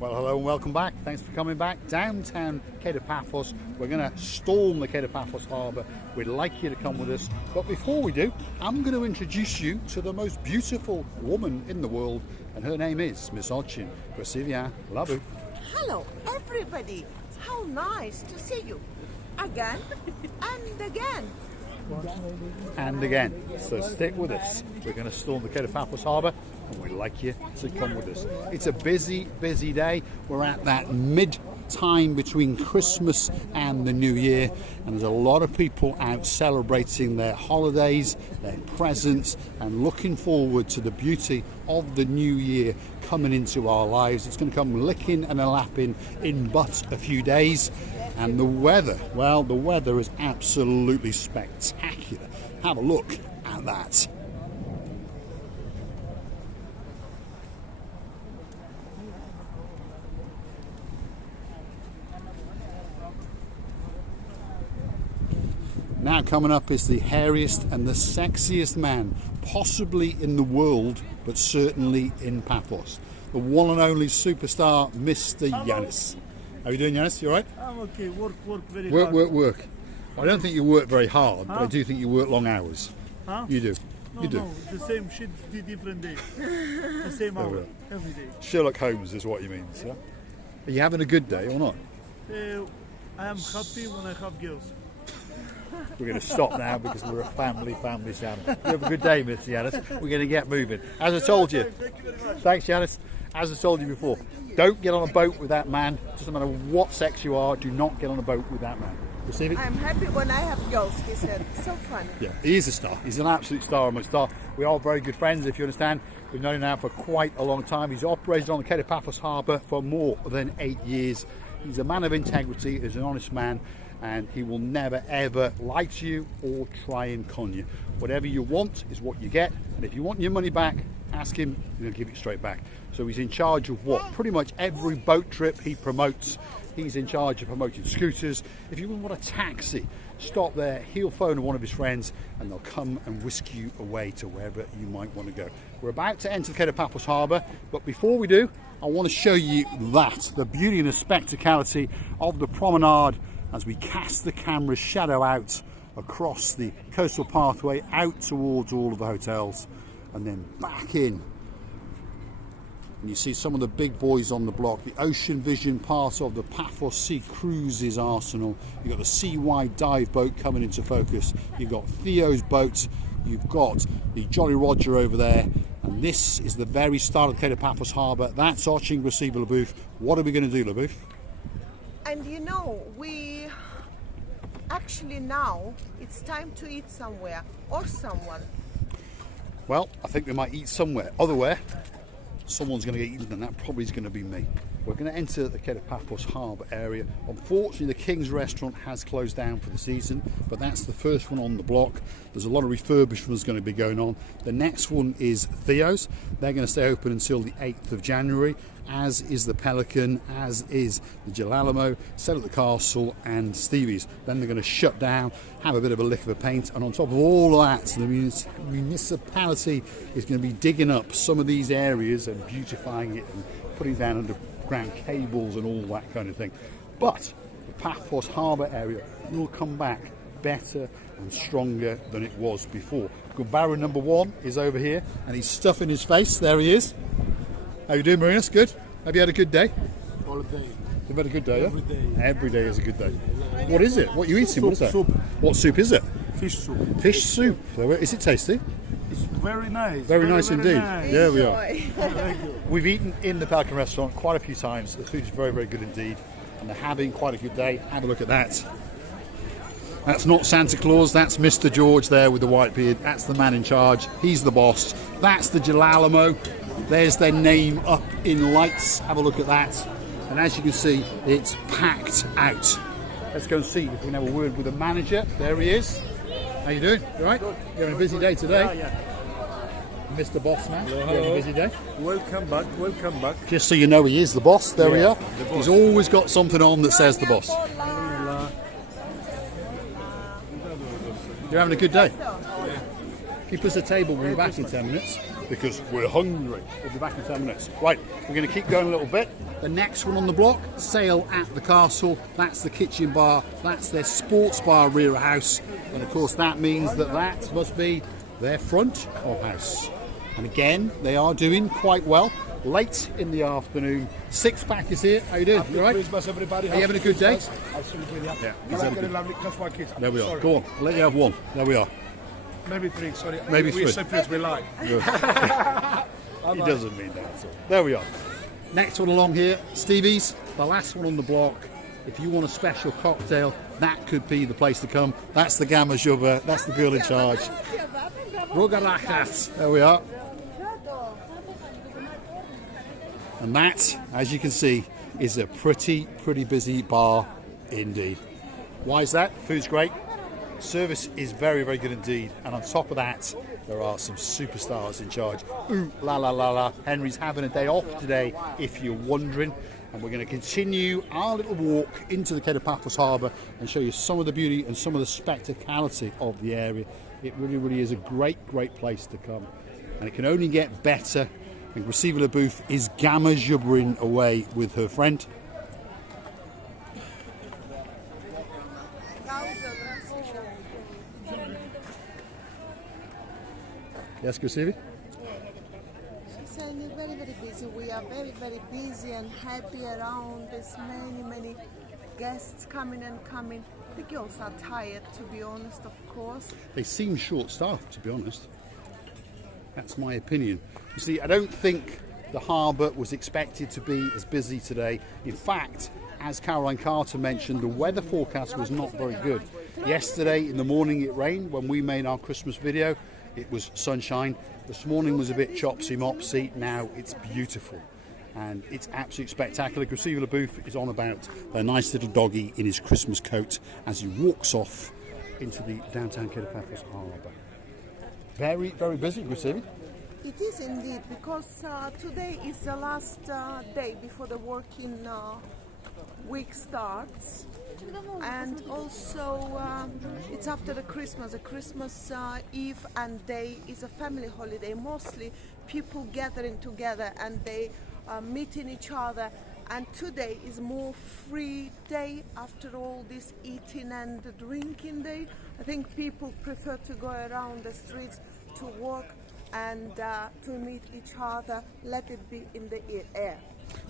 Well, hello and welcome back. Thanks for coming back. Downtown Cape of Paphos. We're going to storm the Cape of Paphos Harbour. We'd like you to come with us. But before we do, I'm going to introduce you to the most beautiful woman in the world, and her name is Miss Ochin. Krasivia, Labu. Hello, everybody. How nice to see you. Again and again. And again. So stick with us. We're going to storm the Cape of Paphos Harbour, and we'd like you to come with us. It's a busy, busy day. We're at that mid-time between Christmas and the New Year, and there's a lot of people out celebrating their holidays, their presents, and looking forward to the beauty of the New Year coming into our lives. It's going to come licking and a-lapping in but a few days. And the weather, well, the weather is absolutely spectacular. Have a look at that. Now coming up is the hairiest and the sexiest man possibly in the world, but certainly in Paphos. The one and only superstar, Mr. Yanis. How are you doing, Yanis? You all right? I'm okay. Work very hard. Work. I don't think you work very hard, but I do think you work long hours. Huh? You do. No, You do. No, the same shit, different day. The same hour, every day. Sherlock Holmes is what you mean, sir. Are you having a good day or not? I am happy when I have girls. We're going to stop now because we're a family channel. You have a good day, Mr. Yanis. We're going to get moving. As I told you. Thank you very much. Thanks, Yanis. As I told you before, don't get on a boat with that man. Doesn't matter what sex you are, do not get on a boat with that man. Receive it? I'm happy when I have girls, he said. So fun. Yeah, he is a star. He's an absolute star amongst stars. We are very good friends, if you understand. We've known him now for quite a long time. He's operated on the Cape of Paphos Harbour for more than 8 years. He's a man of integrity, he's an honest man, and he will never ever lie to you or try and con you. Whatever you want is what you get, and if you want your money back, ask him, he'll give it straight back. So he's in charge of what? Pretty much every boat trip he promotes. He's in charge of promoting scooters. If you want a taxi, stop there, he'll phone one of his friends and they'll come and whisk you away to wherever you might want to go. We're about to enter the Cape of Paphos Harbour, but before we do, I want to show you that, the beauty and the spectacality of the promenade as we cast the camera's shadow out across the coastal pathway, out towards all of the hotels, and then back in. And you see some of the big boys on the block, the Ocean Vision part of the Paphos Sea Cruises arsenal. You've got the Sea-Wide dive boat coming into focus. You've got Theo's boat. You've got the Jolly Roger over there. And this is the very start of the Cape of Paphos Harbour. That's Ochin Grasiba Laboof. What are we going to do, Laboof? And you know, we actually now, it's time to eat somewhere or someone. Well, I think we might eat somewhere. Otherwhere, someone's going to get eaten, and that probably is going to be me. We're going to enter the Cape of Paphos Harbour area. Unfortunately, the King's Restaurant has closed down for the season, but that's the first one on the block. There's a lot of refurbishments going to be going on. The next one is Theo's. They're going to stay open until the 8th of January, as is the Pelican, as is the Jalalamo, Set at the Castle and Stevie's. Then they're going to shut down, have a bit of a lick of a paint, and on top of all of that, the municipality is going to be digging up some of these areas and beautifying it and putting down underground cables and all that kind of thing. But the Paphos Harbour area will come back better and stronger than it was before. Gumbaru number 1 is over here and he's stuffing his face. There he is. How you doing, Marinas? Good? Have you had a good day? All day. You've had a good day, Every day. Every day is a good day. What is it? What are you eating? What is that? Soup. What soup is it? Fish soup. Fish soup. Is it tasty? It's very nice. Very nice indeed. Nice. Yeah, we are. Enjoy. We've eaten in the Pelican restaurant quite a few times. The food is very, very good indeed. And they're having quite a good day. Have a look at that. That's not Santa Claus, that's Mr. George there with the white beard. That's the man in charge. He's the boss. That's the Jalalamo. There's their name up in lights. Have a look at that. And as you can see, it's packed out. Let's go and see if we can have a word with the manager. There he is. How you doing? You all right? You're having a busy day today. Yeah. Mr. Boss Man. Hello, You're having a hello. busy day. Welcome back. Welcome back. Just so you know, he is the boss. There we Yeah, are. the boss. He's always got something on that says the boss. You're having a good day. Keep us a table. We'll be back in 10 minutes. because we're hungry. We'll be back in 10 minutes. Right, we're going to keep going a little bit. The next one on the block, Sail at the Castle. That's the kitchen bar. That's their sports bar rear house. And of course that means that that must be their front of house. And again, they are doing quite well. Late in the afternoon, Six Pack is here. How you doing? You all right? Christmas, everybody. Are you having a good day? Absolutely, yeah. Yeah. But I'm getting lovely because my kids. There we are. Sorry. Go on, I'll let you have one. There we are. Maybe three, sorry. Maybe we three. separate, we lie. He doesn't mean that at all. There we are. Next one along here, Stevie's, the last one on the block. If you want a special cocktail, that could be the place to come. That's the Gamma Jubba, that's the girl in charge. Rogarachas, there we are. And that, as you can see, is a pretty busy bar indeed. Why is that? Food's great. Service is very good indeed. And on top of that, there are some superstars in charge. Ooh, la la la la. Henry's having a day off today, if you're wondering. And we're going to continue our little walk into the Paphos Harbour and show you some of the beauty and some of the spectacality of the area. It really is a great place to come. And it can only get better. And Graceva LaBouffe is gamma jubbering away with her friend. Yes, Graceva? She's saying we're very busy. We are very busy and happy around. There's many guests coming. The girls are tired, to be honest, of course. They seem short-staffed, to be honest. That's my opinion. You see, I don't think the harbour was expected to be as busy today. In fact, as Caroline Carter mentioned, the weather forecast was not very good. Yesterday in the morning it rained when we made our Christmas video. It was sunshine. This morning was a bit chopsy-mopsy. Now it's beautiful. And it's absolutely spectacular. Graceva LaBouffe is on about a nice little doggy in his Christmas coat as he walks off into the downtown Paphos Harbour. Very busy, Graceva. It is indeed, because today is the last day before the working week starts, and also it's after the Christmas. The Christmas Eve and day is a family holiday. Mostly people gathering together and they are meeting each other. And today is more free day after all this eating and drinking day. I think people prefer to go around the streets to walk and to meet each other, let it be in the air.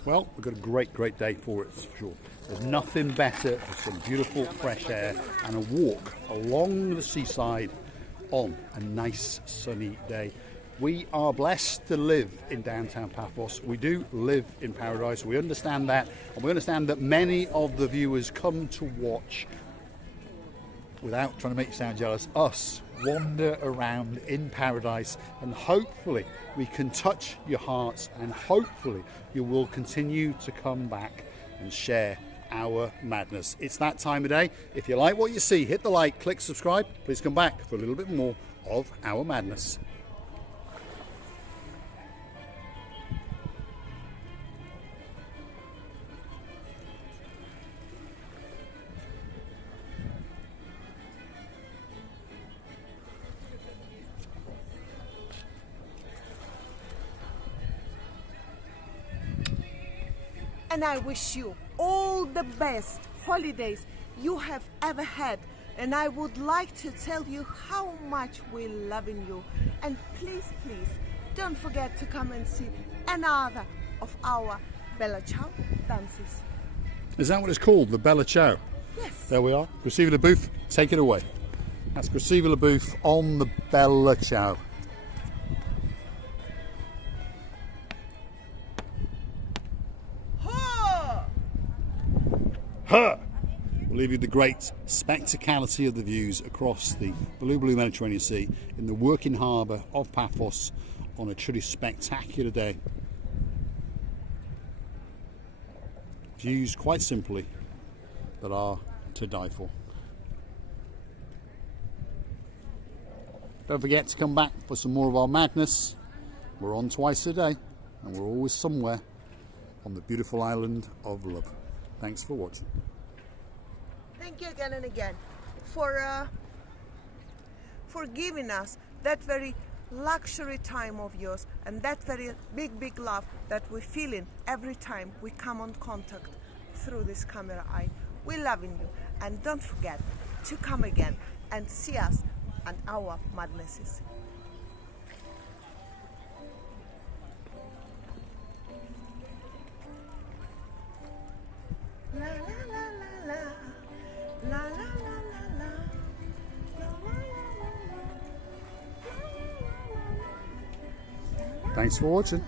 Well, we've got a great day for it, for sure. There's nothing better than some beautiful fresh air and a walk along the seaside on a nice sunny day. We are blessed to live in downtown Paphos. We do live in paradise. We understand that, and we understand that many of the viewers come to watch, without trying to make you sound jealous, us wander around in paradise, and hopefully we can touch your hearts, and hopefully you will continue to come back and share our madness. It's that time of day. If you like what you see, hit the like, click subscribe. Please come back for a little bit more of our madness. And I wish you all the best holidays you have ever had. And I would like to tell you how much we're loving you. And please, don't forget to come and see another of our Bella Ciao dances. Is that what it's called, the Bella Ciao? Yes. There we are. Graceva LaBouffe, take it away. That's Graceva LaBouffe on the Bella Ciao. We'll leave you the great spectacality of the views across the blue Mediterranean Sea in the working harbour of Paphos on a truly spectacular day. Views, quite simply, that are to die for. Don't forget to come back for some more of our madness. We're on twice a day, and we're always somewhere on the beautiful island of love. Thanks for watching. Thank you again and again for giving us that very luxury time of yours, and that very big love that we're feeling every time we come on contact through this camera eye. We're loving you, and don't forget to come again and see us and our madnesses. La la la la la, la la la la la, la la la la la. Thanks for watching.